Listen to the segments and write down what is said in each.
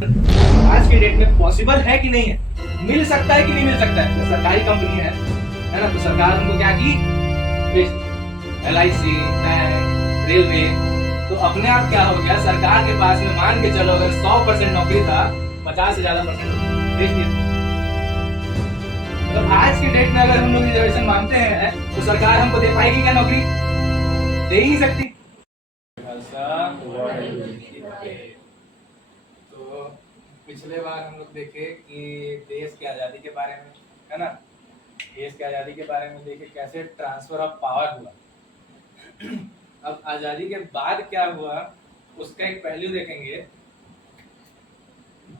आज के डेट में पॉसिबल है कि नहीं है, मिल सकता है कि नहीं मिल सकता है। तो सरकारी कंपनी है ना, तो सरकार उनको क्या की, LIC, बैंक, रेलवे। तो अपने आप क्या हो गया, सरकार के पास में मान के चलो अगर 100% नौकरी था, 50 से ज्यादा परसेंट बेच दिया। मतलब आज के डेट में अगर हम लोग रिजर्वेशन मांगते हैं तो सरकार हमको दे पाएगी क्या नौकरी? दे ही नहीं सकती। तो पिछले बार हम लोग देखे कि देश की आज़ादी के बारे में, है ना, देश की आज़ादी के बारे में देखे कैसे ट्रांसफर ऑफ पावर हुआ। अब आज़ादी के बाद क्या हुआ उसका एक पहलू देखेंगे,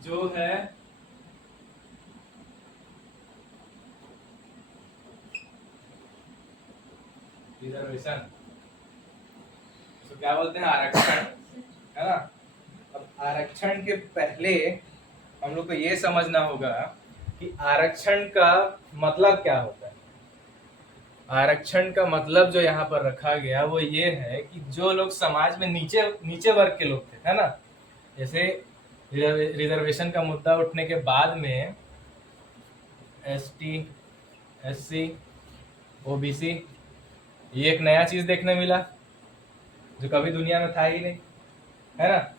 जो है रिजर्वेशन, तो क्या बोलते हैं, आरक्षण, है ना। अब आरक्षण के पहले हम लोग को ये समझना होगा कि आरक्षण का मतलब क्या होता है। आरक्षण का मतलब जो यहाँ पर रखा गया वो ये है कि जो लोग समाज में नीचे नीचे वर्ग के लोग थे, है ना, जैसे रिजर्वेशन का मुद्दा उठने के बाद में ST, SC, OBC, ये एक नया चीज देखने मिला जो कभी दुनिया में था ही नहीं, है ना,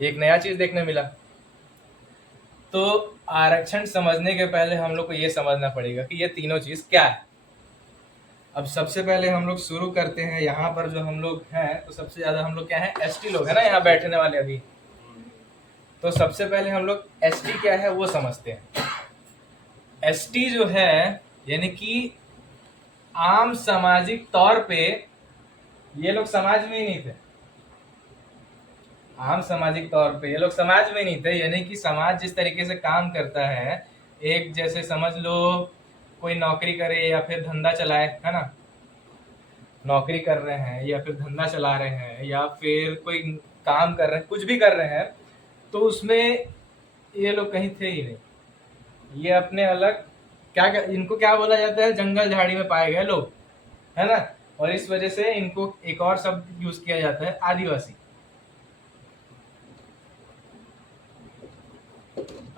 एक नया चीज देखने मिला। तो आरक्षण समझने के पहले हम लोग को ये समझना पड़ेगा कि ये तीनों चीज क्या है। अब सबसे पहले हम लोग शुरू करते हैं, यहाँ पर जो हम लोग हैं तो सबसे ज्यादा हम लोग क्या है, ST लोग, है ना, यहाँ बैठने वाले अभी। तो सबसे पहले हम लोग ST क्या है वो समझते हैं। ST जो है यानी कि आम सामाजिक तौर पे ये लोग समाज में ही नहीं थे। आम सामाजिक तौर पे ये लोग समाज में नहीं थे, यानी कि समाज जिस तरीके से काम करता है, एक जैसे समझ लो कोई नौकरी करे या फिर धंधा चलाए, है ना, नौकरी कर रहे हैं या फिर धंधा चला रहे हैं या फिर कोई काम कर रहे हैं, कुछ भी कर रहे हैं, तो उसमें ये लोग कहीं थे ही नहीं। ये अपने अलग इनको क्या बोला जाता है, जंगल झाड़ी में पाए गए लोग, है ना। और इस वजह से इनको एक और शब्द यूज किया जाता है, आदिवासी।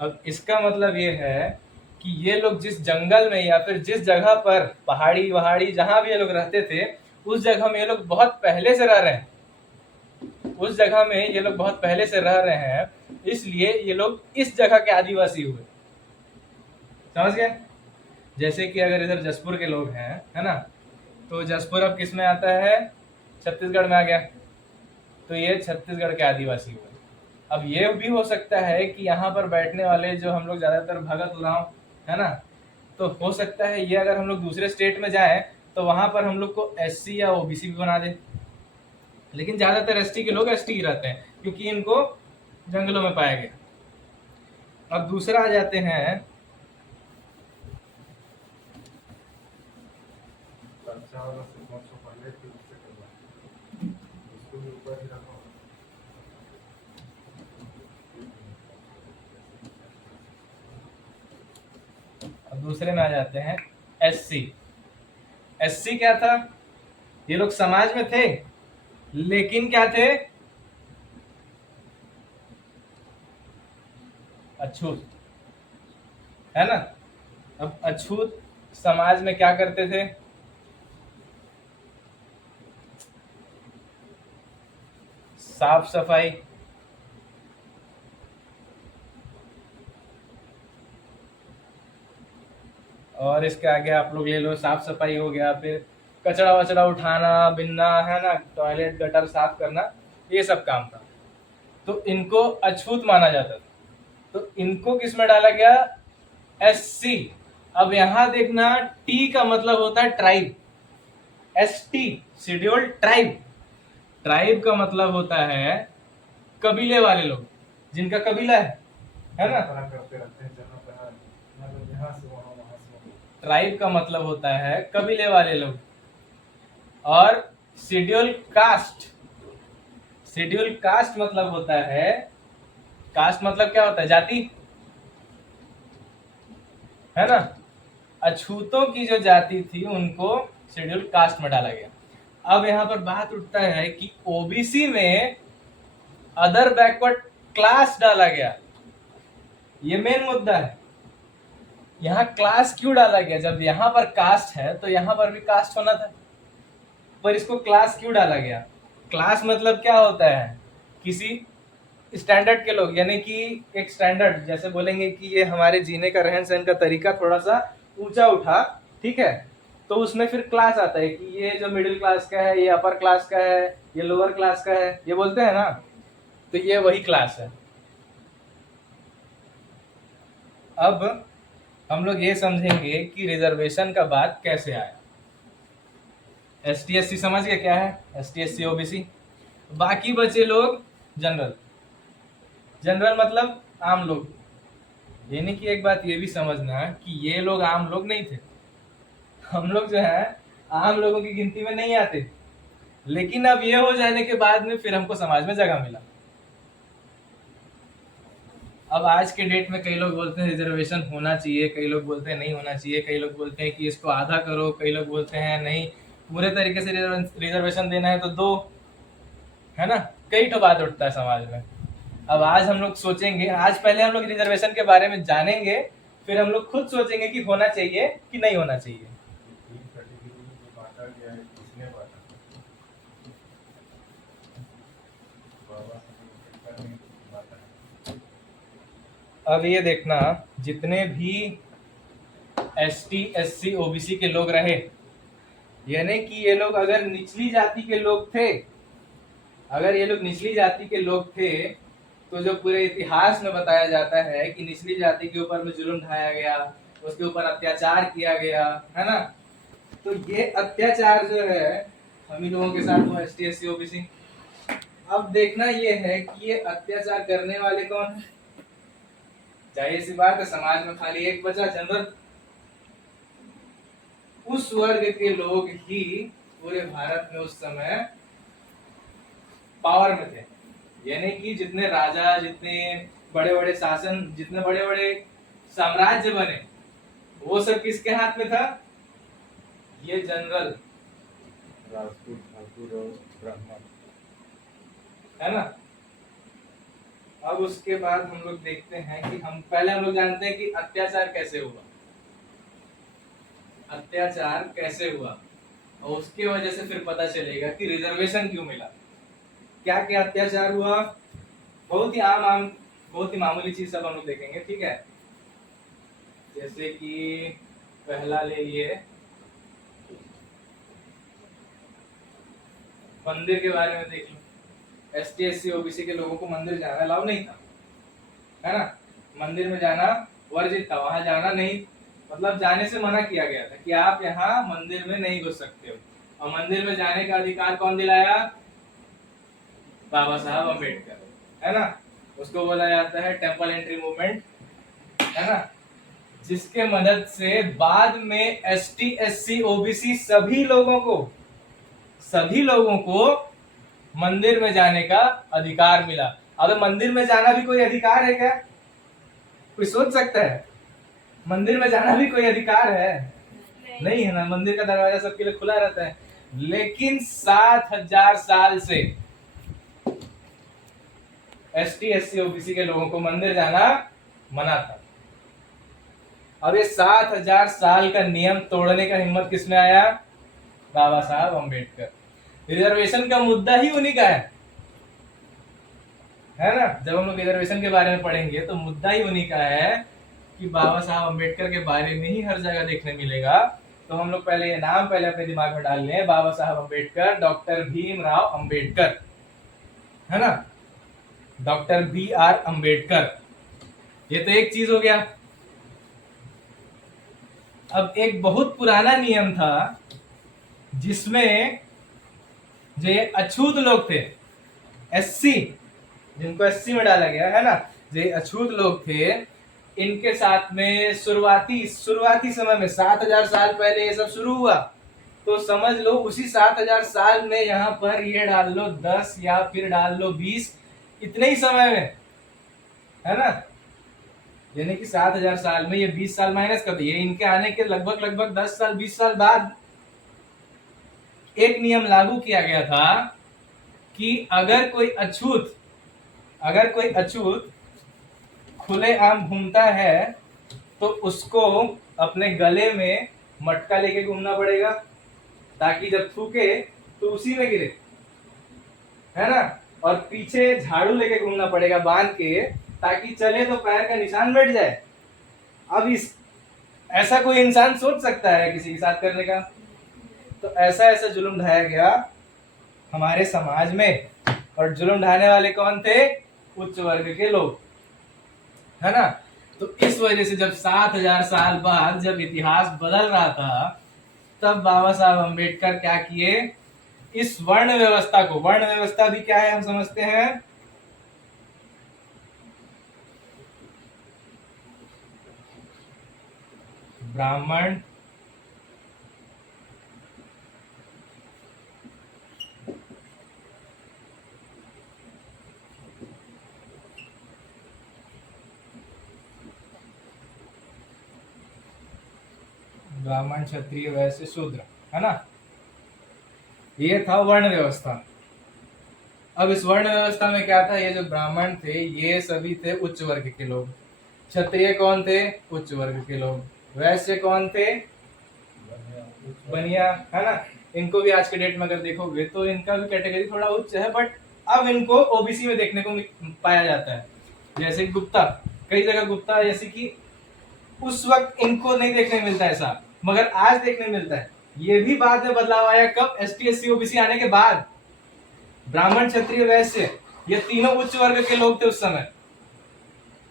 अब इसका मतलब ये है कि ये लोग जिस जंगल में या फिर जिस जगह पर पहाड़ी वहाड़ी जहां भी ये लोग रहते थे, उस जगह में ये लोग बहुत पहले से रह रहे हैं। उस जगह में ये लोग बहुत पहले से रह रहे हैं, इसलिए ये लोग इस जगह के आदिवासी हुए। समझ गए? जैसे कि अगर इधर जसपुर के लोग हैं, है ना, तो जसपुर अब किस में आता है, छत्तीसगढ़ में आ गया, तो ये छत्तीसगढ़ के आदिवासी हुए। अब ये भी हो सकता है कि यहाँ पर बैठने वाले जो हम लोग ज्यादातर भगत उरांव, है ना, तो हो सकता है ये अगर हम लोग दूसरे स्टेट में जाएं तो वहां पर हम लोग को SC या OBC भी बना दे, लेकिन ज्यादातर ST के लोग ST ही रहते हैं क्योंकि इनको जंगलों में पाया गया। अब दूसरा आ जाते हैं अब दूसरे में आ जाते हैं SC। SC क्या था, ये लोग समाज में थे लेकिन क्या थे, अछूत, है ना। अब अछूत समाज में क्या करते थे, साफ सफाई, और इसके आगे आप लोग ले लो, साफ सफाई हो गया, फिर कचरा वचड़ा उठाना बिनना, है ना, टॉयलेट गटर साफ करना, ये सब काम था। तो इनको अछूत माना जाता था, तो इनको किस में डाला गया, SC। अब यहां देखना, T का मतलब होता है tribe, ST scheduled tribe. Tribe का मतलब होता है कबीले वाले लोग, जिनका कबीला है ना। ट्राइब का मतलब होता है कबीले वाले लोग। और शेड्यूल कास्ट, शेड्यूल कास्ट मतलब होता है, कास्ट मतलब क्या होता है, जाति, है ना। अछूतों की जो जाति थी उनको शेड्यूल कास्ट में डाला गया। अब यहाँ पर बात उठता है कि OBC में अदर बैकवर्ड क्लास डाला गया। ये मेन मुद्दा है। यहाँ क्लास क्यों डाला गया? जब यहाँ पर कास्ट है तो यहाँ पर भी कास्ट होना था, पर इसको क्लास क्यों डाला गया? क्लास मतलब क्या होता है? किसी स्टैंडर्ड के लोग, यानी कि एक स्टैंडर्ड, जैसे बोलेंगे कि ये हमारे जीने का रहन सहन का तरीका थोड़ा सा ऊंचा उठा, ठीक है, तो उसमें फिर क्लास आता है कि ये जो मिडिल क्लास का है, ये अपर क्लास का है, ये लोअर क्लास का है, ये बोलते हैं ना, तो ये वही क्लास है। अब हम लोग ये समझेंगे कि रिजर्वेशन का बात कैसे आया। ST SC समझ गए क्या है? ST SC OBC। बाकी बचे लोग जनरल। जनरल मतलब आम लोग। यानी कि एक बात ये भी समझना कि ये लोग आम लोग नहीं थे। हम लोग जो है आम लोगों की गिनती में नहीं आते, लेकिन अब ये हो जाने के बाद में फिर हमको समाज में जगह मिला। अब आज के डेट में कई लोग बोलते हैं रिजर्वेशन होना चाहिए, कई लोग बोलते हैं नहीं होना चाहिए, कई लोग बोलते हैं कि इसको आधा करो, कई लोग बोलते हैं नहीं पूरे तरीके से रिजर्वेशन देना है तो दो, है ना। कई तो बात उठता है समाज में। अब आज हम लोग सोचेंगे, आज पहले हम लोग रिजर्वेशन के बारे में जानेंगे, फिर हम लोग खुद सोचेंगे कि होना चाहिए कि नहीं होना चाहिए। अब ये देखना, जितने भी ST SC OBC के लोग रहे, यानी कि ये लोग अगर निचली जाति के लोग थे, अगर ये लोग निचली जाति के लोग थे, तो जो पूरे इतिहास में बताया जाता है कि निचली जाति के ऊपर में जुल्म ढाया गया, उसके ऊपर अत्याचार किया गया, है ना। तो ये अत्याचार जो है हम ही लोगों के साथ हुआ, ST SC OBC। अब देखना ये है कि ये अत्याचार करने वाले कौन है? जाहिर सी बात है, समाज में खाली एक बचा, जनरल। उस वर्ग के लोग ही पूरे भारत में उस समय पावर में थे। यानी कि जितने राजा, जितने बड़े बड़े शासन, जितने बड़े बड़े साम्राज्य बने, वो सब किसके हाथ में था? ये जनरल, राजपूत, ठाकुर और ब्राह्मण, है ना। अब उसके बाद हम लोग देखते हैं कि हम लोग जानते हैं कि अत्याचार कैसे हुआ, अत्याचार कैसे हुआ, और उसके वजह से फिर पता चलेगा कि रिजर्वेशन क्यों मिला। क्या क्या अत्याचार हुआ, बहुत ही मामूली चीज सब हम लोग देखेंगे, ठीक है। जैसे कि पहला ले लिए मंदिर के बारे में देख लो। ST SC OBC के लोगों को मंदिर जाना अलाउ नहीं था, है ना। मंदिर में जाना वर्जित था, वहां जाना नहीं, मतलब जाने से मना किया गया था कि आप यहाँ मंदिर में नहीं घुस सकते हो। और मंदिर में जाने का अधिकार कौन दिलाया? बाबा साहब अम्बेडकर, है ना। उसको बोला जाता है टेम्पल एंट्री मूवमेंट, है ना, जिसके मदद से बाद में ST SC OBC सभी लोगों को मंदिर में जाने का अधिकार मिला। अब मंदिर में जाना भी कोई अधिकार है क्या? कोई सोच सकता है? मंदिर में जाना भी कोई अधिकार है? नहीं है ना। मंदिर का दरवाजा सबके लिए खुला रहता है। लेकिन 7000 साल से ST SC OBC के लोगों को मंदिर जाना मना था। अब ये 7000 साल का नियम तोड़ने का हिम्मत किसमें आया? बाबा साहब अम्बेडकर। रिजर्वेशन का मुद्दा ही उन्हीं का है ना। जब हम लोग रिजर्वेशन के बारे में पढ़ेंगे तो मुद्दा ही उन्हीं का है कि बाबा साहब अम्बेडकर के बारे में ही हर जगह देखने मिलेगा। तो हम लोग पहले ये नाम पहले अपने दिमाग में डाल लें, बाबा साहब अम्बेडकर, डॉक्टर भीमराव अम्बेडकर, है ना, डॉक्टर BR अम्बेडकर। ये तो एक चीज हो गया। अब एक बहुत पुराना नियम था जिसमें जो ये अछूत लोग थे, SC, जिनको SC में डाला गया, है ना, जो अछूत लोग थे, इनके साथ में शुरुआती समय में 7000 साल पहले ये सब शुरू हुआ। तो समझ लो उसी 7000 साल में यहाँ पर ये डाल लो 10 या फिर डाल लो 20, इतने ही समय में, है ना। यानी कि 7000 साल में ये 20 साल माइनस कर दिए, इनके आने के लगभग 10 साल 20 साल बाद एक नियम लागू किया गया था कि अगर कोई अछूत खुलेआम घूमता है तो उसको अपने गले में मटका लेके घूमना पड़ेगा, ताकि जब थूके तो उसी में गिरे, है ना। और पीछे झाड़ू लेके घूमना पड़ेगा बांध के, ताकि चले तो पैर का निशान बैठ जाए। अब इस ऐसा कोई इंसान सोच सकता है किसी के साथ करने का? तो ऐसा ऐसा जुल्म ढाया गया हमारे समाज में। और जुल्म ढाने वाले कौन थे? उच्च वर्ग के लोग, है ना। तो इस वजह से जब 7000 साल बाद जब इतिहास बदल रहा था, तब बाबा साहब अम्बेडकर क्या किए? इस वर्ण व्यवस्था को, वर्ण व्यवस्था भी क्या है हम समझते हैं, ब्राह्मण, ब्राह्मण, क्षत्रिय, वैश्य, शूद्र, है ना। ये था वर्ण व्यवस्था। अब इस वर्ण व्यवस्था में क्या था? ये जो ब्राह्मण थे ये सभी थे उच्च वर्ग के लोग। क्षत्रिय कौन थे? उच्च वर्ग के लोग। वैश्य कौन थे? बनिया, है ना। इनको भी आज के डेट में अगर देखोगे तो इनका भी कैटेगरी थोड़ा उच्च है, बट अब इनको ओबीसी में देखने को पाया जाता है। जैसे गुप्ता, कई जगह गुप्ता, जैसे कि उस वक्त इनको नहीं देखने मिलता ऐसा, मगर आज देखने मिलता है। ये भी बाद में बदलाव आया, कब? एसटी एससी ओबीसी आने के बाद। ब्राह्मण, क्षत्रिय, वैश्य ये तीनों उच्च वर्ग के लोग थे उस समय,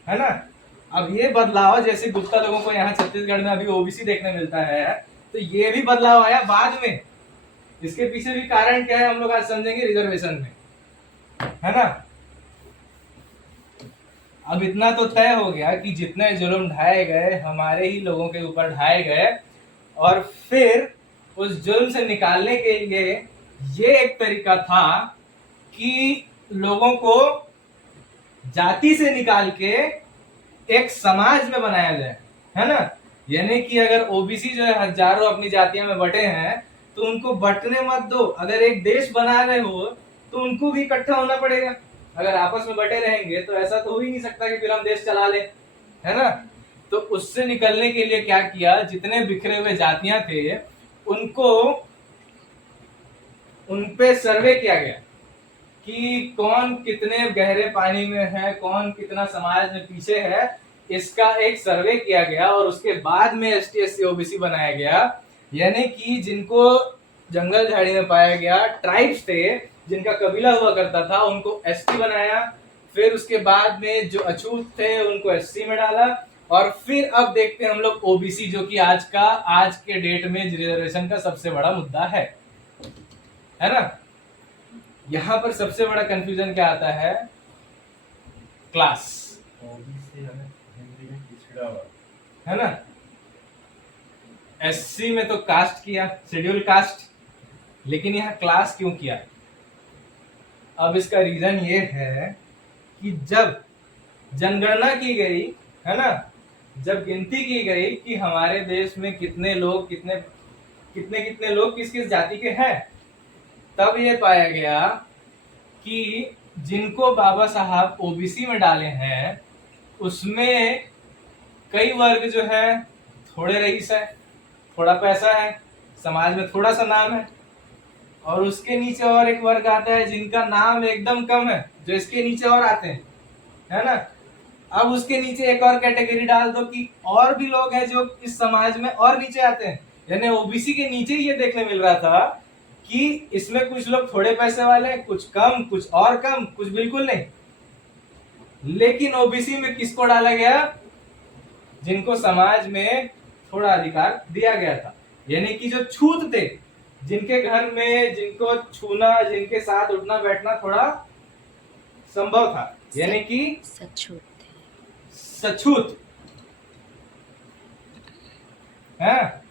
है ना। अब ये बदलाव, जैसे गुप्ता लोगों को यहाँ छत्तीसगढ़ में अभी ओबीसी देखने मिलता है, तो ये भी बदलाव आया बाद में। इसके पीछे भी कारण क्या है हम लोग आज समझेंगे रिजर्वेशन में, है ना। अब इतना तो तय हो गया कि जितने जुल्म ढाए गए हमारे ही लोगों के ऊपर ढाए गए, और फिर उस जुल्म से निकालने के लिए ये एक तरीका था कि लोगों को जाति से निकाल के एक समाज में बनाया जाए, है ना। यानी कि अगर ओबीसी जो है हजारों अपनी जातियों में बटे हैं, तो उनको बटने मत दो। अगर एक देश बना रहे हो तो उनको भी इकट्ठा होना पड़ेगा। अगर आपस में बटे रहेंगे तो ऐसा तो हो ही नहीं सकता कि फिर हम देश चला ले, है ना। तो उससे निकलने के लिए क्या किया? जितने बिखरे हुए जातियां थे उनको, उनपे सर्वे किया गया कि कौन कितने गहरे पानी में है, कौन कितना समाज में पीछे है। इसका एक सर्वे किया गया और उसके बाद में एसटी एससी ओबीसी बनाया गया। यानी कि जिनको जंगल झाड़ी में पाया गया ट्राइब्स थे, जिनका कबीला हुआ करता था, उनको एसटी बनाया। फिर उसके बाद में जो अछूत थे उनको एससी में डाला। और फिर अब देखते हैं हम लोग ओबीसी, जो कि आज के डेट में रिजर्वेशन का सबसे बड़ा मुद्दा है ना। यहाँ पर सबसे बड़ा कंफ्यूजन क्या आता है? क्लास, है ना। एससी में तो कास्ट किया, शेड्यूल कास्ट, लेकिन यहाँ क्लास क्यों किया? अब इसका रीजन ये है कि जब जनगणना की गई, है ना, जब गिनती की गई कि हमारे देश में कितने लोग कितने लोग किस किस जाति के हैं, तब ये पाया गया कि जिनको बाबा साहब ओबीसी में डाले हैं उसमें कई वर्ग जो है थोड़े रईस है, थोड़ा पैसा है, समाज में थोड़ा सा नाम है। और उसके नीचे और एक वर्ग आता है जिनका नाम एकदम कम है, जो इसके नीचे और आते हैं, है ना। अब उसके नीचे एक और कैटेगरी डाल दो कि और भी लोग हैं जो इस समाज में और नीचे आते हैं। यानी ओबीसी के नीचे ये देखने मिल रहा था कि इसमें कुछ लोग थोड़े पैसे वाले, कुछ कम, कुछ और कम, कुछ बिल्कुल नहीं। लेकिन ओबीसी में किसको डाला गया? जिनको समाज में थोड़ा अधिकार दिया गया था। यानी कि जो छूत थे, जिनके घर में जिनको छूना, जिनके साथ उठना बैठना थोड़ा संभव था, यानी कि सछूत है,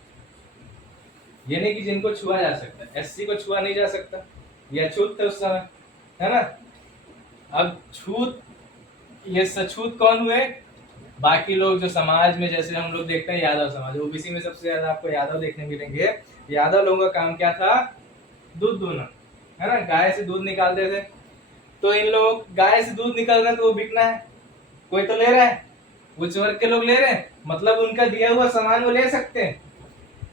यानी कि जिनको छुआ जा सकता है। एससी को छुआ नहीं जा सकता, यह छूत थे उस समय, है ना। अब छूत, ये सछूत कौन हुए? बाकी लोग जो समाज में, जैसे हम लोग देखते हैं यादव समाज, ओबीसी में सबसे ज्यादा आपको यादव देखने मिलेंगे। यादव लोगों का काम क्या था? दूध दूहना, है ना। गाय से दूध निकालते थे। तो इन लोग, गाय से दूध निकल रहा है तो वो बिकना है, कोई तो ले रहा है, उच्च वर्ग के लोग ले रहे हैं, मतलब उनका दिया हुआ सामान वो ले सकते हैं,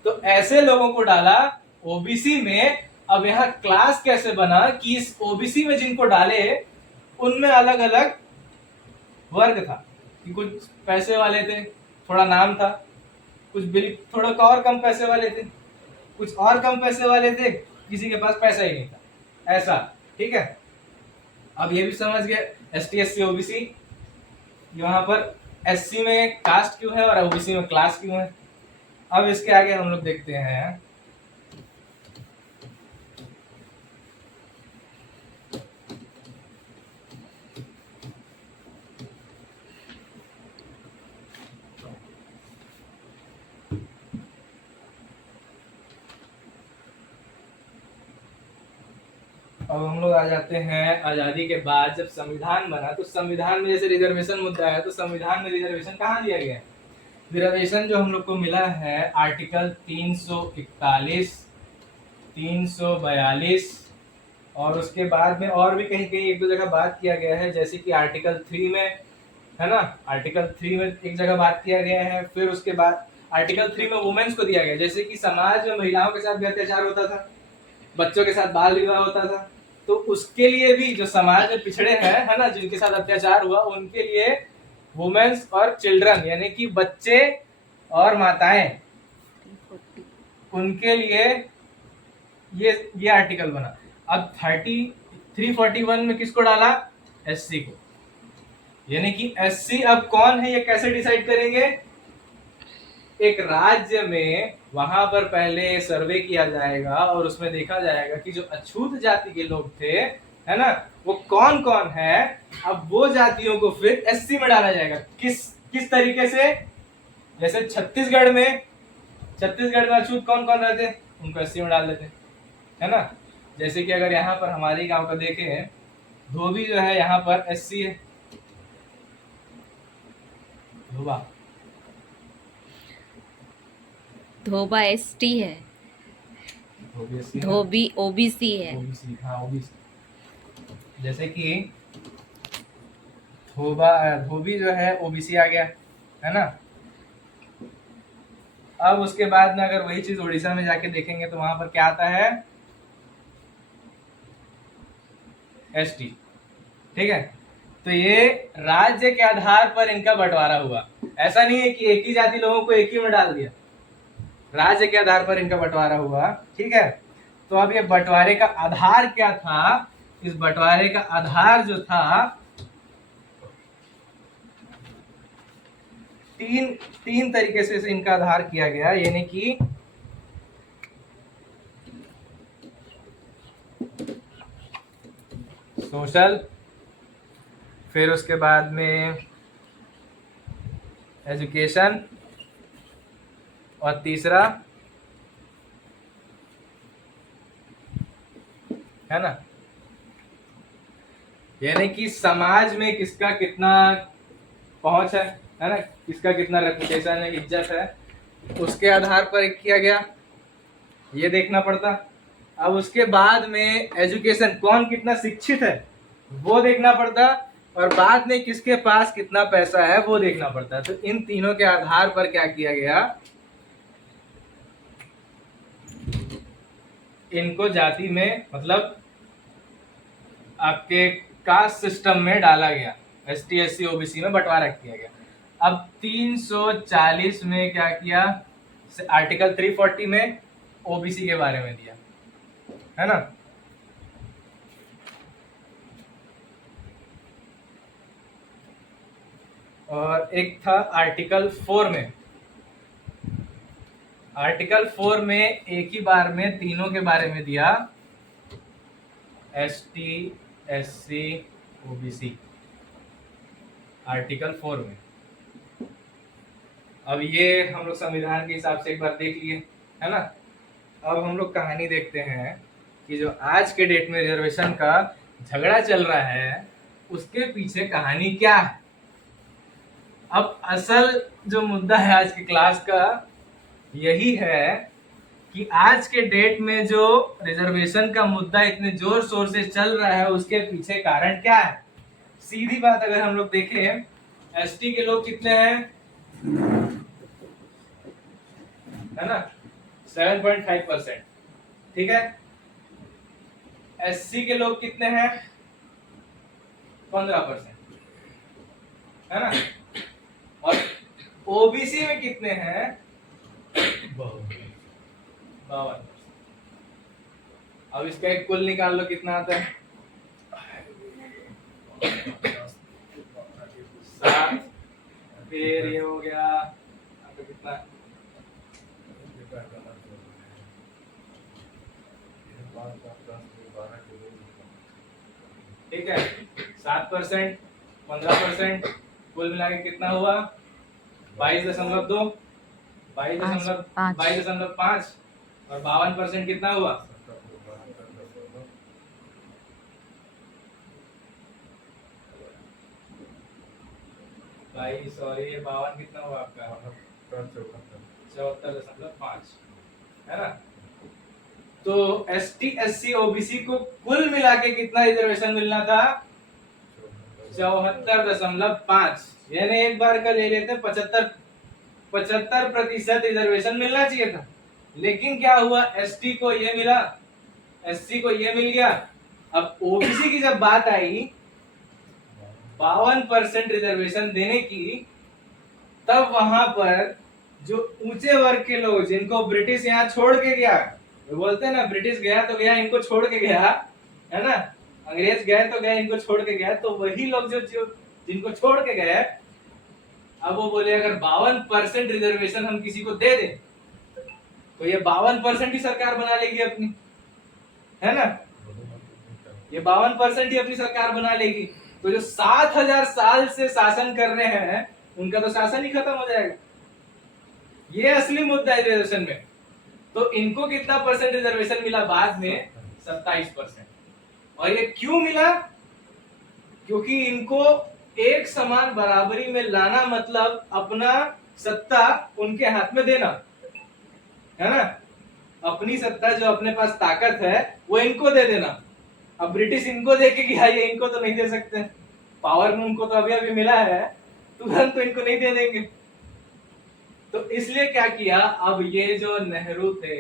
तो ऐसे लोगों को डाला ओबीसी में। अब यहाँ क्लास कैसे बना कि इस ओबीसी में जिनको डाले उनमें अलग अलग वर्ग था, कि कुछ पैसे वाले थे, थोड़ा नाम था, कुछ बिल थोड़ा और कम पैसे वाले थे, कुछ और कम पैसे वाले थे, किसी के पास पैसा ही नहीं था, ऐसा। ठीक है, अब ये भी समझ गए S T S C OBC. यहाँ पर एससी में कास्ट क्यों है और ओबीसी में क्लास क्यों है। अब इसके आगे हम लोग देखते हैं अब हम लोग आ जाते हैं आजादी के बाद जब संविधान बना, तो संविधान में जैसे रिजर्वेशन मुद्दा है, तो संविधान में रिजर्वेशन कहाँ दिया गया है। रिजर्वेशन जो हम लोग को मिला है आर्टिकल 341, 342 और उसके बाद में और भी कहीं कहीं एक दो जगह बात किया गया है, जैसे कि आर्टिकल 3 में है ना, आर्टिकल 3 में एक जगह बात किया गया है। फिर उसके बाद आर्टिकल 3 में वुमेन्स को दिया गया, जैसे कि समाज में महिलाओं के साथ भी अत्याचार होता था, बच्चों के साथ बाल विवाह होता था, तो उसके लिए भी जो समाज में पिछड़े हैं है ना, जिनके साथ अत्याचार हुआ, उनके लिए वुमेन्स और चिल्ड्रन यानी कि बच्चे और माताएं, उनके लिए ये आर्टिकल बना। अब 341 में किसको डाला, एससी को, यानी कि एससी अब कौन है ये कैसे डिसाइड करेंगे। एक राज्य में वहां पर पहले सर्वे किया जाएगा और उसमें देखा जाएगा कि जो अछूत जाति के लोग थे है ना, वो कौन कौन है। अब वो जातियों को फिर एससी में डाला जाएगा। किस तरीके से, जैसे छत्तीसगढ़ में अछूत कौन कौन रहते, उनको एससी में डाल देते है ना। जैसे कि अगर यहाँ पर हमारे गांव का देखें, धोबी जो है यहाँ पर एससी है, धोबा एसटी है, धोबी ओबीसी है। हाँ ओबीसी, जैसे कि धोबी जो है ओबीसी आ गया है ना। अब उसके बाद में अगर वही चीज उड़ीसा में जाके देखेंगे तो वहां पर क्या आता है, एसटी। ठीक है, तो ये राज्य के आधार पर इनका बंटवारा हुआ, ऐसा नहीं है कि एक ही जाति लोगों को एक ही में डाल दिया, राज्य के आधार पर इनका बंटवारा हुआ। ठीक है, तो अब ये बंटवारे का आधार क्या था, इस बंटवारे का आधार जो था तीन तरीके से इनका आधार किया गया, यानी कि सोशल, फिर उसके बाद में एजुकेशन और तीसरा है ना, यानी कि समाज में किसका कितना पहुंच है ना, किसका कितना रेपुटेशन है, इज्जत है, उसके आधार पर किया गया, ये देखना पड़ता। अब उसके बाद में एजुकेशन, कौन कितना शिक्षित है वो देखना पड़ता, और बाद में किसके पास कितना पैसा है वो देखना पड़ता। तो इन तीनों के आधार पर क्या किया गया, इनको जाति में मतलब आपके कास्ट सिस्टम में डाला गया, एसटी एससी ओबीसी में बंटवारा किया गया। अब 340 में क्या किया, आर्टिकल 340 में ओबीसी के बारे में दिया है ना। और एक था आर्टिकल 4 में, आर्टिकल 4 में एक ही बार में तीनों के बारे में दिया, एसटी एससी ओबीसी, आर्टिकल 4 में। अब ये हम लोग संविधान के हिसाब से एक बार देख लिए है ना। अब हम लोग कहानी देखते हैं कि जो आज के डेट में रिजर्वेशन का झगड़ा चल रहा है उसके पीछे कहानी क्या है। अब असल जो मुद्दा है आज की क्लास का यही है कि आज के डेट में जो रिजर्वेशन का मुद्दा इतने जोर शोर से चल रहा है उसके पीछे कारण क्या है। सीधी बात अगर हम लोग देखें एसटी के लोग कितने हैं, है ना, 7.5%। ठीक है, एससी के लोग कितने हैं, 15%, है ना, और ओबीसी में कितने हैं, 52%। अब इसका एक कुल निकाल लो कितना आता है, 7, फिर ये हो गया आपका कितना, ठीक है, 7%, 15%, कुल मिला के कितना हुआ, 22.2, 22.5, और 52% कितना हुआ, भाई सॉरी, 52 कितना हुआ आपका, 74.5, है ना। तो एसटी एससी ओबीसी को कुल मिला के कितना रिजर्वेशन मिलना था, 74.5, यानी एक बार का ले लेते 75% रिजर्वेशन मिलना चाहिए था। लेकिन क्या हुआ, एसटी को ये मिला, एससी को ये मिल गया। अब ओबीसी की जब बात आई 52% रिजर्वेशन देने की, तब वहां पर जो ऊंचे वर्ग के लोग जिनको ब्रिटिश यहाँ छोड़ के गया, वो बोलते हैं ना ब्रिटिश गया तो गया, इनको छोड़ के गया, है ना, अंग्रेज गए तो गए, इनको छोड़ के गया, तो वही लोग जो जिनको छोड़ के गए, अब वो बोले अगर 52% रिजर्वेशन हम किसी को दे दें तो ये 52% ही सरकार बना लेगी अपनी, है ना, ये 52% ही अपनी सरकार बना लेगी। तो जो 7000 साल से शासन कर रहे हैं उनका तो शासन ही खत्म हो जाएगा। ये असली मुद्दा है रिजर्वेशन में। तो इनको कितना परसेंट रिजर्वेशन मिला बाद में, 27%। और ये क्यों मिला, क्योंकि इनको एक समान बराबरी में लाना मतलब अपना सत्ता उनके हाथ में देना, है ना, अपनी सत्ता जो अपने पास ताकत है वो इनको दे देना। अब ब्रिटिश इनको देके कि ये इनको तो नहीं दे सकते, पावर में उनको तो अभी अभी मिला है, तुरंत तो इनको नहीं दे देंगे। तो इसलिए क्या किया, अब ये जो नेहरू थे,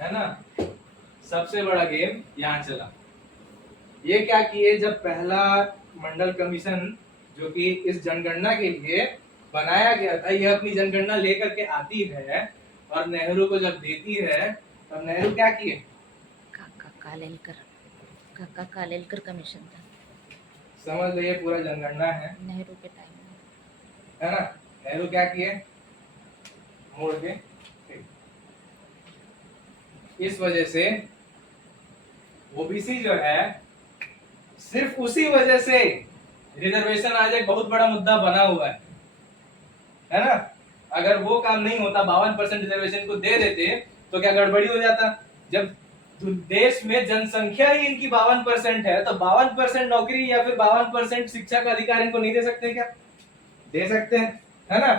है ना, सबसे बड़ा गेम यहां चला। ये क्या किए, जब पहला मंडल कमीशन जो कि इस जनगणना के लिए बनाया गया था, ये अपनी जनगणना लेकर के आती है और नेहरू को जब देती है, तब नेहरू क्या किए, काका कालेलकर कमीशन था समझ लो, ये पूरा जनगणना है नेहरू के टाइम में, है ना। नेहरू क्या किए, मोड़ के, इस वजह से ओबीसी जो है, सिर्फ उसी वजह से रिजर्वेशन आज एक बहुत बड़ा मुद्दा बना हुआ है ना। अगर वो काम नहीं होता, 52% रिजर्वेशन को दे देते, तो क्या गड़बड़ी हो जाता। जब देश में जनसंख्या ही इनकी 52% है, तो 52% नौकरी या फिर 52% शिक्षा का अधिकार इनको नहीं दे सकते क्या, दे सकते हैं, है ना।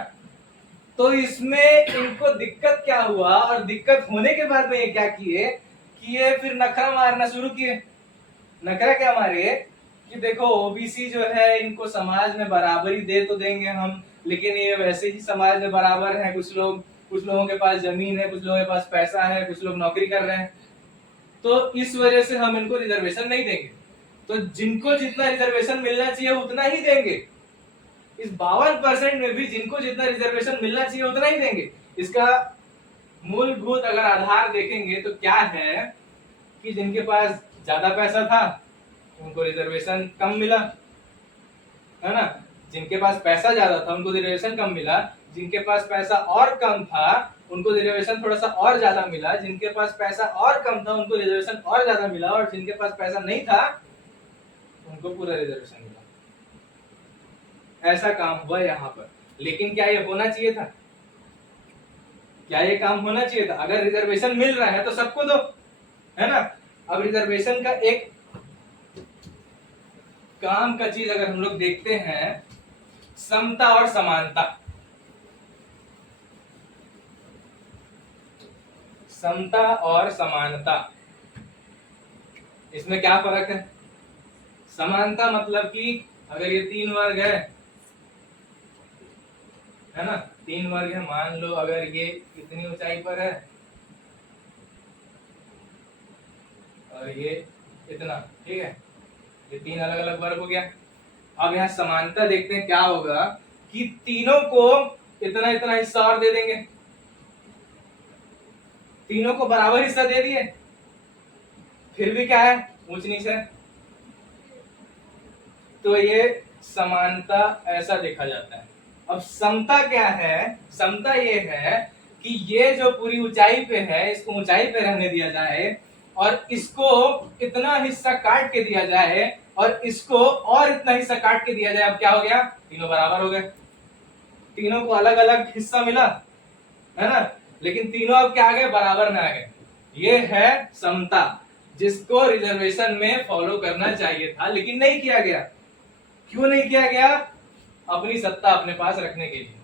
तो इसमें इनको दिक्कत क्या हुआ, और दिक्कत होने के बाद में ये क्या किए कि ये फिर नखरा मारना शुरू किए। नखरा क्या मारे कि देखो ओबीसी जो है इनको समाज में बराबरी दे तो देंगे हम, लेकिन ये वैसे ही समाज में बराबर है, कुछ लोगों के पास जमीन है, कुछ लोगों के पास पैसा है, कुछ लोग नौकरी कर रहे हैं, तो इस वजह से हम इनको रिजर्वेशन नहीं देंगे। तो जिनको जितना रिजर्वेशन मिलना चाहिए उतना ही देंगे। इस 52% में भी जिनको जितना रिजर्वेशन मिलना चाहिए उतना ही देंगे। इसका मूलभूत अगर आधार देखेंगे तो क्या है कि जिनके पास ज्यादा पैसा था उनको रिजर्वेशन कम मिला, है ना, जिनके पास पैसा ज्यादा था उनको रिजर्वेशन कम मिला, जिनके पास पैसा और कम था उनको रिजर्वेशन थोड़ा सा और ज्यादा मिला, जिनके पास पैसा और कम था उनको रिजर्वेशन और ज्यादा मिला, और जिनके पास पैसा नहीं था उनको पूरा रिजर्वेशन मिला। ऐसा काम हुआ यहाँ पर। लेकिन क्या ये होना चाहिए था, क्या ये काम होना चाहिए था? अगर रिजर्वेशन मिल रहा है तो सबको दो, है ना। अब रिजर्वेशन का एक काम का चीज अगर हम लोग देखते हैं, समता और समानता। समता और समानता, इसमें क्या फर्क है? समानता मतलब कि अगर ये 3 वर्ग है ना, 3 वर्ग है, मान लो अगर ये इतनी ऊंचाई पर है और ये इतना, ठीक है, ये 3 अलग अलग वर्ग हो गया। अब यहाँ समानता देखते हैं क्या होगा कि तीनों को इतना इतना हिस्सा और दे देंगे, तीनों को बराबर हिस्सा दे दिए, फिर भी क्या है, ऊंच नीच है। तो ये समानता ऐसा देखा जाता है। अब समता क्या है, समता ये है कि ये जो पूरी ऊंचाई पे है इसको ऊंचाई पे रहने दिया जाए और इसको इतना हिस्सा काट के दिया जाए और इसको और इतना हिस्सा काट के दिया जाए। अब क्या हो गया, तीनों बराबर हो गए, तीनों को अलग अलग हिस्सा मिला, है ना, लेकिन तीनों अब क्या आ गए, बराबर में आ गए। ये है समता, जिसको रिजर्वेशन में फॉलो करना चाहिए था लेकिन नहीं किया गया। क्यों नहीं किया गया, अपनी सत्ता अपने पास रखने के लिए।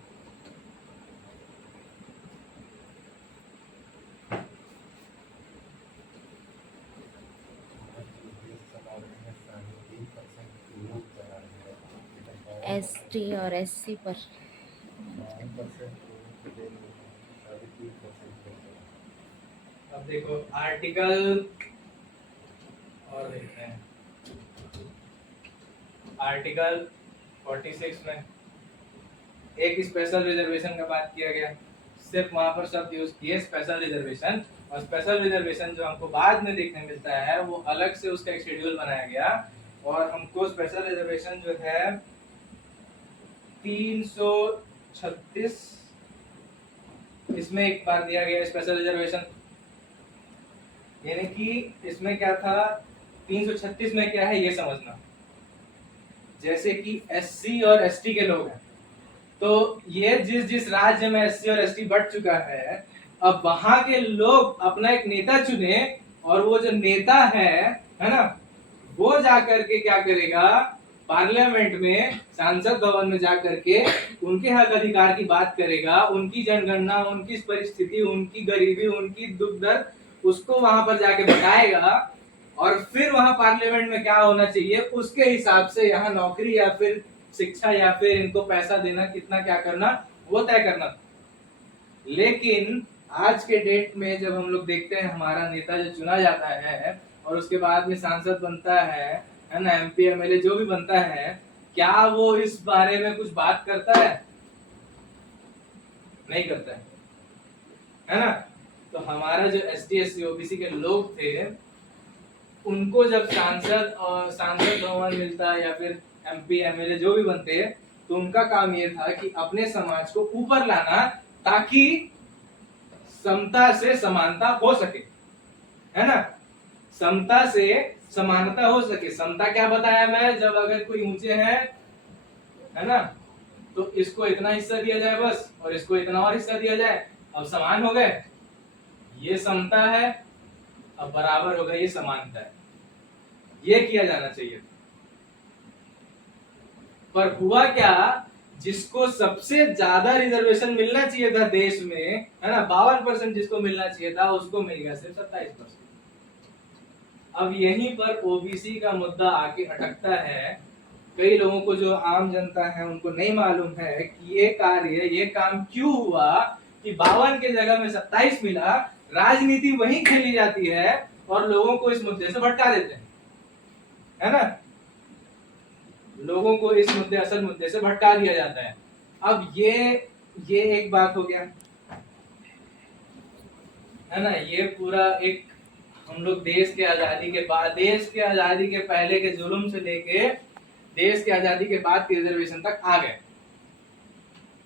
ST और SC पर अब देखो आर्टिकल और देखते हैं, आर्टिकल 46 में एक स्पेशल रिजर्वेशन का बात किया गया, सिर्फ वहां पर शब्द यूज किए स्पेशल रिजर्वेशन, और स्पेशल रिजर्वेशन जो हमको बाद में देखने मिलता है वो अलग से उसका एक शेड्यूल बनाया गया। और हमको स्पेशल रिजर्वेशन जो है 336 इसमें एक बार दिया गया स्पेशल रिजर्वेशन, यानी कि इसमें क्या था, 336 में क्या है ये समझना। जैसे कि SC और ST के लोग हैं, तो ये जिस जिस राज्य में SC और ST बढ़ चुका है, अब वहां के लोग अपना एक नेता चुने और वो जो नेता है ना, वो जाकर के क्या करेगा, पार्लियामेंट में सांसद भवन में जाकर के उनके हक अधिकार की बात करेगा, उनकी जनगणना, उनकी परिस्थिति, उनकी गरीबी, उनकी दुख दर्द उसको वहां पर जाके बताएगा और फिर वहां पार्लियामेंट में क्या होना चाहिए उसके हिसाब से यहाँ नौकरी या फिर शिक्षा या फिर इनको पैसा देना, कितना क्या करना वो तय करना। लेकिन आज के डेट में जब हम लोग देखते हैं हमारा नेता जो चुना जाता है और उसके बाद में सांसद बनता है ना, MP MLA जो भी बनता है, क्या वो इस बारे में कुछ बात करता है, नहीं करता है ना। तो हमारा जो ST SC OBC के लोग थे उनको जब सांसद भवन मिलता या फिर MP MLA जो भी बनते तो उनका काम ये था कि अपने समाज को ऊपर लाना ताकि समता से समानता हो सके, है ना, समता से समानता हो सके। समता क्या बताया मैं, जब अगर कोई ऊंचे है ना, तो इसको इतना हिस्सा दिया जाए बस और इसको इतना और हिस्सा दिया जाए, अब समान हो गए, ये समता है। अब बराबर हो गए, ये समानता है, ये किया जाना चाहिए। पर हुआ क्या, जिसको सबसे ज्यादा रिजर्वेशन मिलना चाहिए था देश में, है ना, 52% जिसको मिलना चाहिए था उसको मिल गया सिर्फ 27%। अब यहीं पर OBC का मुद्दा आके अटकता है। कई लोगों को जो आम जनता है उनको नहीं मालूम है कि ये काम क्यों हुआ कि 52 के जगह में 27 मिला। राजनीति वहीं खेली जाती है और लोगों को इस मुद्दे से भटका देते हैं, है ना, लोगों को इस मुद्दे, असल मुद्दे से भटका दिया जाता है। अब ये एक बात हो गया, है ना, ये पूरा एक हम लोग देश के आजादी के बाद, देश के आजादी के पहले के जुल्म से लेके देश के आजादी के बाद के रिजर्वेशन तक आ गए।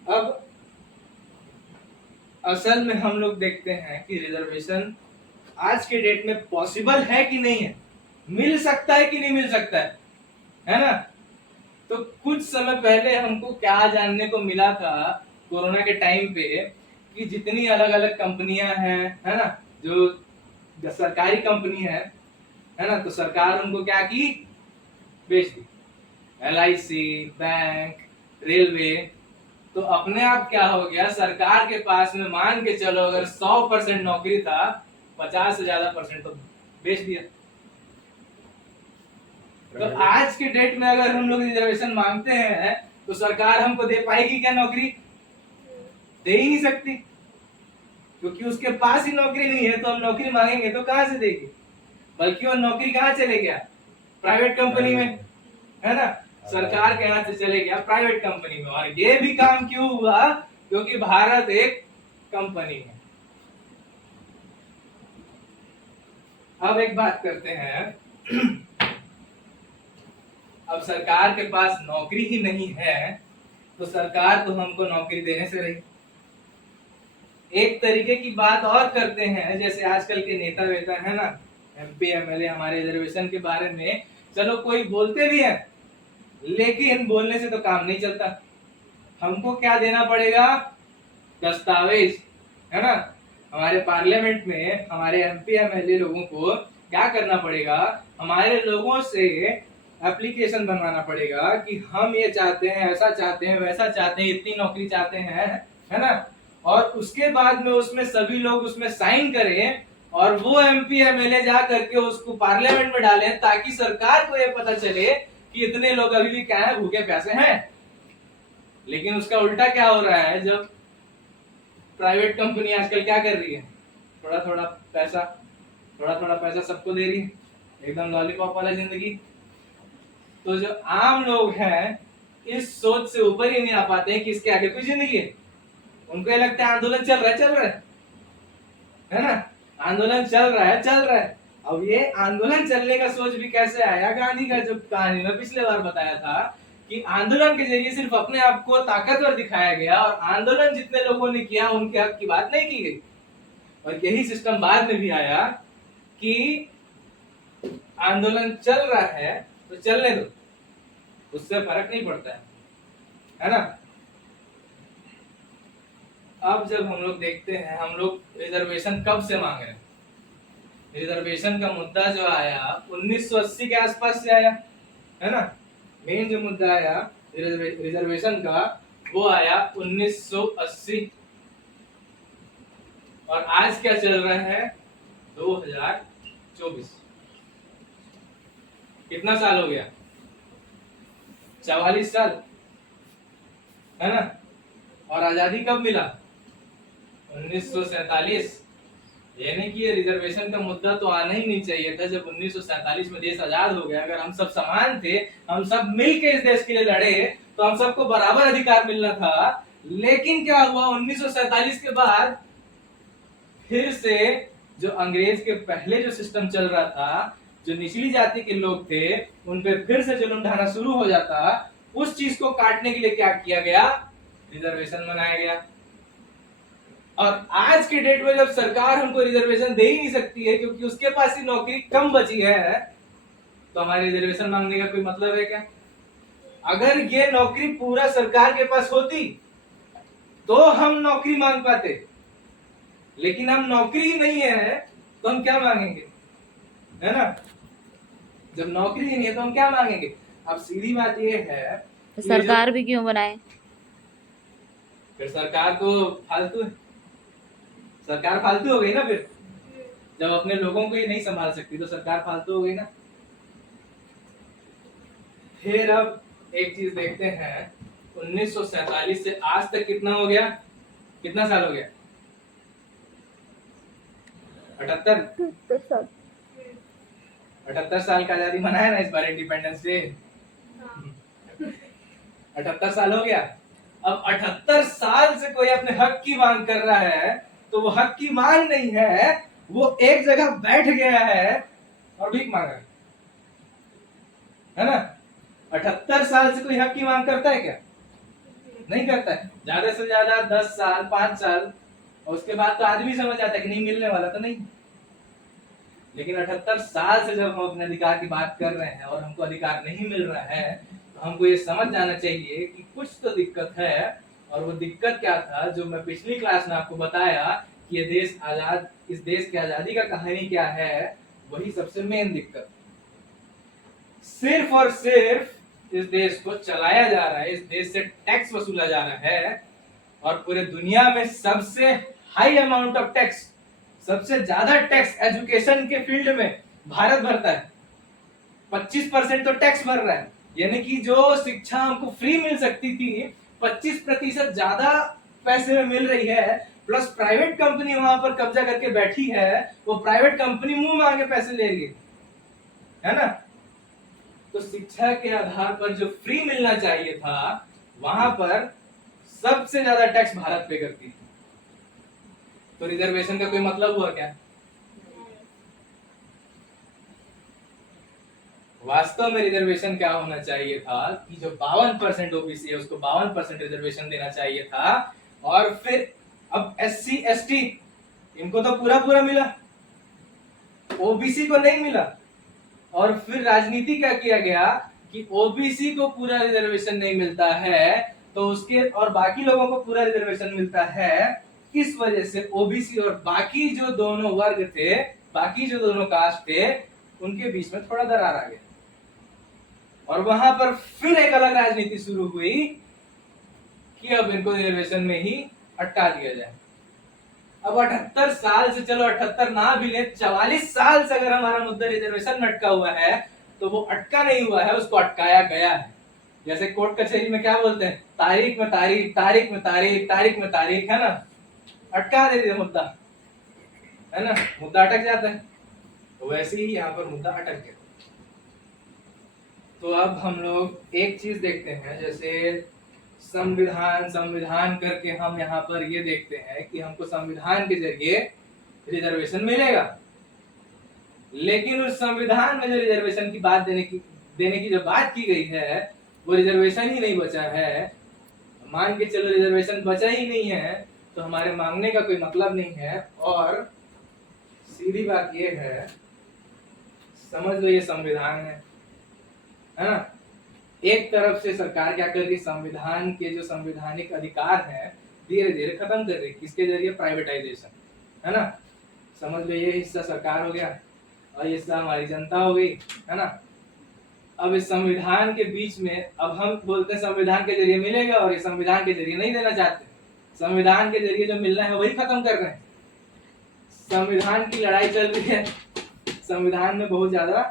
अब असल में हम लोग देखते हैं कि रिजर्वेशन आज के डेट में पॉसिबल है कि नहीं है, मिल सकता है कि नहीं मिल सकता है ना। तो कुछ समय पहले हमको क्या जानने को मिला था कोरोना के टाइम पे कि जितनी अलग अलग कंपनियां हैं, है ना, जो सरकारी कंपनी है ना, तो सरकार उनको क्या की, बेच दी। LIC, बैंक, रेलवे, तो अपने आप क्या हो गया, सरकार के पास में मान के चलो अगर 100% नौकरी था, 50 से ज्यादा % तो बेच दिया। तो आज के डेट में अगर हम लोग रिजर्वेशन मांगते हैं तो सरकार हमको दे पाएगी क्या नौकरी? दे ही नहीं सकती, क्योंकि उसके पास ही नौकरी नहीं है। तो हम नौकरी मांगेंगे तो कहां से देगी? बल्कि वो नौकरी कहां चले गया? प्राइवेट कंपनी में, है ना? सरकार के हाथ से चले गया प्राइवेट कंपनी में। और ये भी काम क्यों हुआ? क्योंकि भारत एक कंपनी है। अब एक बात करते हैं अब सरकार के पास नौकरी ही नहीं है तो सरकार तो हमको नौकरी देने से रही। एक तरीके की बात और करते हैं, जैसे आजकल के नेता वेता है ना, MP MLA हमारे रिजर्वेशन के बारे में चलो कोई बोलते भी है, लेकिन बोलने से तो काम नहीं चलता। हमको क्या देना पड़ेगा? दस्तावेज, है ना? हमारे पार्लियामेंट में हमारे MP MLA लोगों को क्या करना पड़ेगा? हमारे लोगों से एप्लीकेशन बनवाना पड़ेगा कि हम ये चाहते हैं, ऐसा चाहते हैं, वैसा चाहते हैं, इतनी नौकरी चाहते हैं, है ना? और उसके बाद में उसमें सभी लोग उसमें साइन करें और वो MP MLA जा करके उसको पार्लियामेंट में डालें, ताकि सरकार को ये पता चले कि इतने लोग अभी भी क्या है, भूखे प्यासे हैं। लेकिन उसका उल्टा क्या हो रहा है? जब प्राइवेट कंपनी आजकल क्या कर रही है, थोड़ा थोड़ा पैसा सबको दे रही है, एकदम लॉलीपॉप वाला जिंदगी। तो जो आम लोग हैं इस सोच से ऊपर ही नहीं आ पाते हैं कि इसके आगे कोई जिंदगी है। उनको ये लगता है आंदोलन चल रहा है ना? आंदोलन चल रहा है। अब ये आंदोलन चलने का सोच भी कैसे आया? गांधी का जो कहानी में पिछले बार बताया था कि आंदोलन के जरिए सिर्फ अपने आप को ताकतवर दिखाया गया और आंदोलन जितने लोगों ने किया उनके हक की बात नहीं की गई। और यही सिस्टम बाद में भी आया कि आंदोलन चल रहा है तो चलने दो, उससे फर्क नहीं पड़ता है ना? अब जब हम लोग देखते हैं, हम लोग रिजर्वेशन कब से मांग रहे हैं? रिजर्वेशन का मुद्दा जो आया 1980 के आसपास से आया, है ना? मेन जो मुद्दा आया रिजर्वेशन का वो आया 1980। और आज क्या चल रहा है? 2024। कितना साल हो गया? 44 साल, है ना? और आजादी कब मिला? 1947। ये नहीं कि ये रिजर्वेशन का मुद्दा तो आना ही नहीं चाहिए था। जब 1947 में देश आजाद हो गया, अगर हम सब समान थे, हम सब मिलके इस देश के लिए लड़े, तो हम सबको बराबर अधिकार मिलना था। लेकिन क्या हुआ? 1947 के बाद फिर से जो अंग्रेज के पहले जो सिस्टम चल रहा था, जो निचली जाति के लोग थे उन पे फिर से जुल्म ढाना शुरू हो जाता। उस चीज को काटने के लिए क्या किया गया? रिजर्वेशन बनाया गया। और आज के डेट में जब सरकार हमको रिजर्वेशन दे ही नहीं सकती है क्योंकि उसके पास ही नौकरी कम बची है, तो हमारे रिजर्वेशन मांगने का कोई मतलब है क्या? अगर ये नौकरी पूरा सरकार के पास होती तो हम नौकरी मांग पाते, लेकिन हम नौकरी ही नहीं है तो हम क्या मांगेंगे, है ना? जब नौकरी ही नहीं है तो हम क्या मांगेंगे? अब सीधी बात ये है, तो सरकार भी क्यों बनाए? फिर सरकार तो फालतू, सरकार फालतू हो गई ना। फिर जब अपने लोगों को ही नहीं संभाल सकती तो सरकार फालतू हो गई ना। फिर अब एक चीज देखते हैं, 1947 से आज तक कितना हो गया? कितना साल हो गया? 78 साल का आजादी मनाया ना इस बार, इंडिपेंडेंस डे। 78 साल हो गया। अब 78 साल से कोई अपने हक की मांग कर रहा है तो वो हक की मांग नहीं है, वो एक जगह बैठ गया है और भीख मांग रहा है ना? 78 साल से कोई हक की मांग करता है क्या? नहीं करता है। ज्यादा से ज्यादा 10 साल 5 साल, और उसके बाद तो आदमी समझ जाता है कि नहीं मिलने वाला तो नहीं। लेकिन 78 साल से जब हम अपने अधिकार की बात कर रहे हैं और हमको अधिकार नहीं मिल रहा है, तो हमको ये समझ जाना चाहिए कि कुछ तो दिक्कत है। और वो दिक्कत क्या था जो मैं पिछली क्लास में आपको बताया कि ये देश आजाद, इस देश की आजादी का कहानी क्या है, वही सबसे मेन दिक्कत। सिर्फ और सिर्फ इस देश को चलाया जा रहा है, इस देश से टैक्स वसूला जा रहा है, और पूरे दुनिया में सबसे हाई अमाउंट ऑफ टैक्स, सबसे ज्यादा टैक्स एजुकेशन के फील्ड में भारत भरता 25% तो टैक्स भर रहा है, यानी कि जो शिक्षा हमको फ्री मिल सकती थी 25% ज्यादा पैसे में मिल रही है, प्लस प्राइवेट कंपनी वहां पर कब्जा करके बैठी है, वो प्राइवेट कंपनी मुंह मांगे पैसे ले रही है ना। तो शिक्षा के आधार पर जो फ्री मिलना चाहिए था वहां पर सबसे ज्यादा टैक्स भारत पे करती थी। तो रिजर्वेशन का कोई मतलब हुआ क्या? वास्तव में रिजर्वेशन क्या होना चाहिए था कि जो 52% ओबीसी है उसको 52% रिजर्वेशन देना चाहिए था, और फिर अब एससी एसटी इनको तो पूरा पूरा मिला, ओबीसी को नहीं मिला। और फिर राजनीति क्या किया गया कि ओबीसी को पूरा रिजर्वेशन नहीं मिलता है तो उसके और बाकी लोगों को पूरा रिजर्वेशन मिलता है। किस वजह से? ओबीसी और बाकी जो दोनों वर्ग थे, बाकी जो दोनों कास्ट थे, उनके बीच में थोड़ा दरार आ गया, और वहां पर फिर एक अलग राजनीति शुरू हुई कि अब इनको रिजर्वेशन में ही अटका दिया जाए। अब 78 साल से, चलो 78 ना भी ले, 44 साल से अगर हमारा मुद्दा रिजर्वेशन में अटका हुआ है तो वो अटका नहीं हुआ है, उसको अटकाया गया है। जैसे कोर्ट कचहरी में क्या बोलते हैं, तारीख में तारीख, तारीख में तारीख, तारीख में तारीख, है ना, अटका देते हैं मुद्दा, है ना, मुद्दा अटक जाता है। तो वैसे ही यहाँ पर मुद्दा अटक गया। तो अब हम लोग एक चीज देखते हैं, जैसे संविधान, संविधान करके हम यहाँ पर ये देखते हैं कि हमको संविधान के जरिए रिजर्वेशन मिलेगा, लेकिन उस संविधान में जो रिजर्वेशन की बात देने की जो बात की गई है वो रिजर्वेशन ही नहीं बचा है। मान के चलो रिजर्वेशन बचा ही नहीं है तो हमारे मांगने का कोई मतलब नहीं है। और सीधी बात ये है, समझ लो ये संविधान है ना। एक तरफ से सरकार क्या कर रही है, संविधान के जो संवैधानिक अधिकार है धीरे धीरे खत्म कर रही है। किसके जरिए? प्राइवेटाइजेशन, है ना। समझ लो ये हिस्सा सरकार हो गया और ये हिस्सा हमारी जनता हो गई, है ना। अब इस संविधान के बीच में अब हम बोलते हैं संविधान के जरिए मिलेगा, और ये संविधान के जरिए नहीं देना चाहते। संविधान के जरिए जो मिलना है वही खत्म कर रहे हैं। संविधान की लड़ाई चल रही है, संविधान में बहुत ज्यादा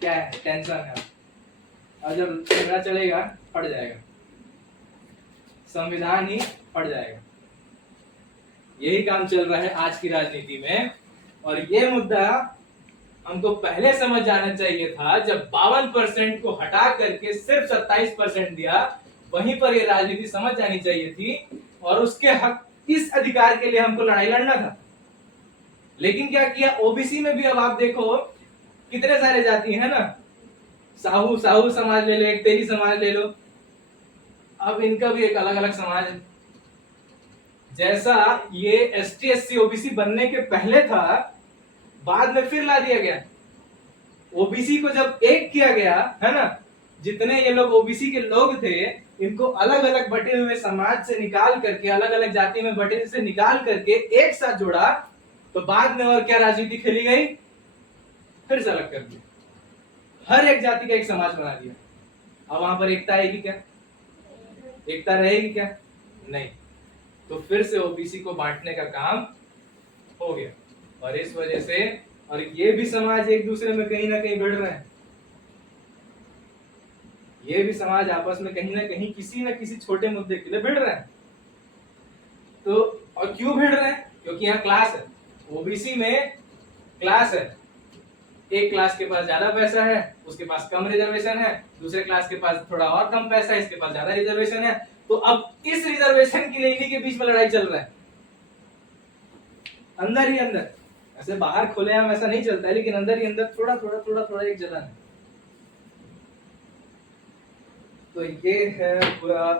क्या है, टेंशन है, और जब झगड़ा चलेगा फट जाएगा, संविधान ही फट जाएगा। यही काम चल रहा है आज की राजनीति में। और ये मुद्दा हमको पहले समझ जाना चाहिए था, जब 52% को हटा करके सिर्फ 27% दिया, वहीं पर ये राजनीति समझ जानी चाहिए थी, और उसके हक, इस अधिकार के लिए हमको लड़ाई लड़ना था। लेकिन क्या किया, ओबीसी में भी अब आप देखो कितने सारे जाति है ना, साहू समाज ले लो, एक तेली समाज ले लो, अब इनका भी एक अलग अलग समाज है। जैसा ये एसटी एससी ओबीसी बनने के पहले था, बाद में फिर ला दिया गया। ओबीसी को जब एक किया गया, है ना, जितने ये लोग ओबीसी के लोग थे इनको अलग अलग बटे हुए समाज से निकाल करके, अलग अलग जाति में बटे से निकाल करके एक साथ जोड़ा, तो बाद में और क्या राजनीति खेली गई, फिर से अलग कर दिया, हर एक जाति का एक समाज बना दिया। अब वहां पर एकता आएगी क्या? एकता रहेगी क्या? नहीं। तो फिर से ओबीसी को बांटने का काम हो गया, और इस वजह से, और ये भी समाज एक दूसरे में कहीं ना कहीं भिड़ रहे हैं, ये भी समाज आपस में कहीं ना कहीं किसी न किसी छोटे मुद्दे के लिए भिड़ रहे हैं। तो और क्यों भिड़ रहे हैं? क्योंकि यहाँ क्लास है, ओबीसी में क्लास है। एक क्लास के पास ज्यादा पैसा है, उसके पास कम रिजर्वेशन है, दूसरे क्लास के पास थोड़ा और कम पैसा है, इसके पास ज्यादा रिजर्वेशन है। तो अब इस रिजर्वेशन के लिए इन्हीं के बीच में लड़ाई चल रहा है, अंदर ही अंदर। ऐसे बाहर खुलेआम ऐसा नहीं चलता है, लेकिन अंदर ही अंदर थोड़ा थोड़ा थोड़ा थोड़ा एक जलन है। तो ये है पूरा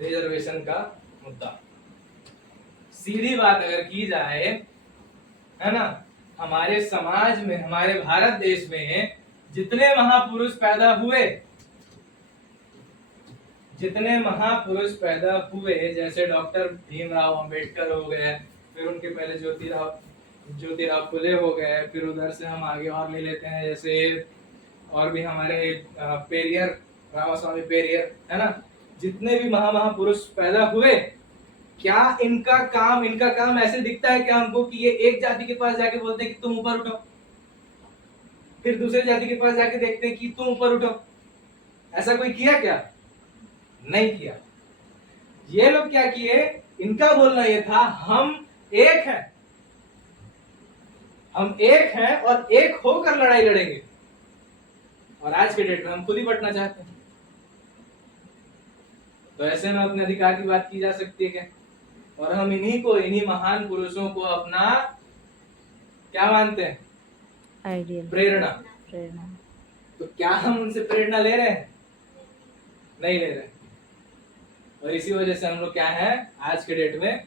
रिजर्वेशन का मुद्दा। सीधी बात अगर की जाए, है ना, हमारे समाज में, हमारे भारत देश में जितने महापुरुष पैदा हुए, जैसे डॉक्टर भीमराव अंबेडकर हो गए, फिर उनके पहले ज्योतिराव फुले हो गए, फिर उधर से हम आगे और ले लेते हैं, जैसे और भी हमारे पेरियर, रामास्वामी पेरियर, है ना, जितने भी महापुरुष पैदा हुए, क्या इनका काम ऐसे दिखता है क्या हमको कि ये एक जाति के पास जाके बोलते हैं कि तुम ऊपर उठो? फिर दूसरे जाति के पास जाके देखते हैं कि तुम ऊपर उठो। ऐसा कोई किया क्या? नहीं किया। ये लोग क्या किए, इनका बोलना ये था हम एक हैं, हम एक हैं और एक होकर लड़ाई लड़ेंगे। और आज के डेट में हम खुद ही बंटना चाहते हैं। तो ऐसे में अपने अधिकार की बात की जा सकती है क्या? और हम इन्हीं महान पुरुषों को अपना क्या मानते हैं? आइडियल प्रेरणा। प्रेरणा। तो क्या हम उनसे प्रेरणा ले रहे हैं? नहीं ले रहे। और इसी वजह से हम लोग क्या है, आज के डेट में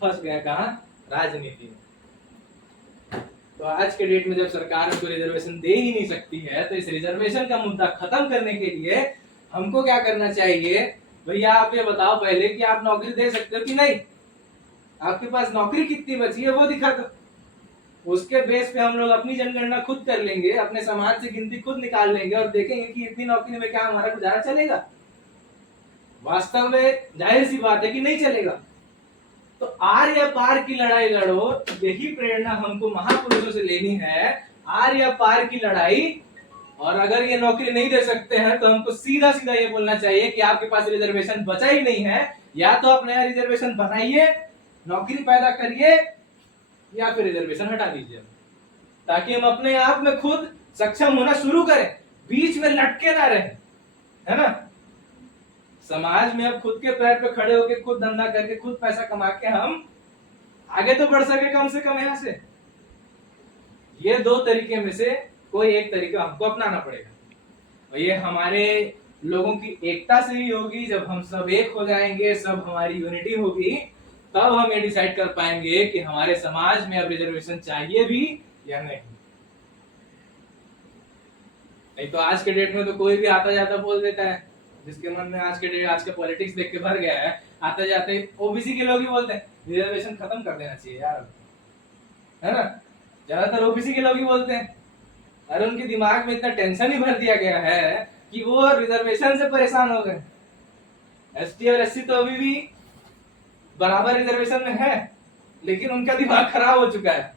फंस गए। कहा? राजनीति में। तो आज के डेट में जब सरकार हमको रिजर्वेशन दे ही नहीं सकती है, तो इस रिजर्वेशन का मुद्दा खत्म करने के लिए हमको क्या करना चाहिए? भैया आप ये बताओ पहले कि आप नौकरी दे सकते हो कि नहीं? आपके पास नौकरी कितनी बची है वो दिखा दो। उसके बेस पे हम लोग अपनी जनगणना खुद कर लेंगे, अपने समाज से गिनती खुद निकाल लेंगे और देखेंगे कि इतनी नौकरी में क्या हमारा गुजारा चलेगा। वास्तव में जाहिर सी बात है कि नहीं चलेगा। तो आर या पार की लड़ाई लड़ो, यही प्रेरणा हमको महापुरुषों से लेनी है। आर या पार की लड़ाई। और अगर ये नौकरी नहीं दे सकते हैं तो हमको सीधा सीधा ये बोलना चाहिए कि आपके पास रिजर्वेशन बचा ही नहीं है, या तो आप नया रिजर्वेशन बनाइए, नौकरी पैदा करिए, या फिर रिजर्वेशन हटा दीजिए, ताकि हम अपने आप में खुद सक्षम होना शुरू करें, बीच में लटके ना रहे, है ना? समाज में अब खुद के पैर पे खड़े होके खुद धंधा करके खुद पैसा कमा के हम आगे तो बढ़ सके कम से कम यहाँ से। ये दो तरीके में से कोई एक तरीका हमको अपनाना पड़ेगा। और ये हमारे लोगों की एकता से ही होगी। जब हम सब एक हो जाएंगे, सब हमारी यूनिटी होगी, तब हम ये डिसाइड कर पाएंगे कि हमारे समाज में अब रिजर्वेशन चाहिए भी या नहीं। नहीं तो आज के डेट में तो कोई भी आता जाता बोल देता है, जिसके मन में आज का पॉलिटिक्स देख के भर गया है, आते जाते ओबीसी के लोग ही बोलते हैं रिजर्वेशन खत्म कर देना चाहिए यार, है ना? ज्यादातर ओबीसी के लोग ही बोलते हैं। और उनके दिमाग में इतना टेंशन ही भर दिया गया है कि वो रिजर्वेशन से परेशान हो गए। एसटी और एससी तो अभी भी बराबर रिजर्वेशन में है, लेकिन उनका दिमाग खराब हो चुका है।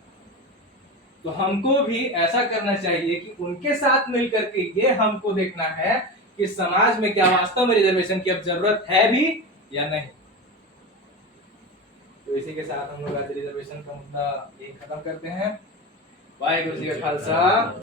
तो हमको भी ऐसा करना चाहिए कि उनके साथ मिलकर के ये हमको देखना है कि समाज में क्या वास्तव में रिजर्वेशन की अब जरूरत है भी या नहीं। तो इसी के साथ हम लोग आज रिजर्वेशन का मुद्दा ये खत्म करते हैं। वाहेगुरु जी का खालसा।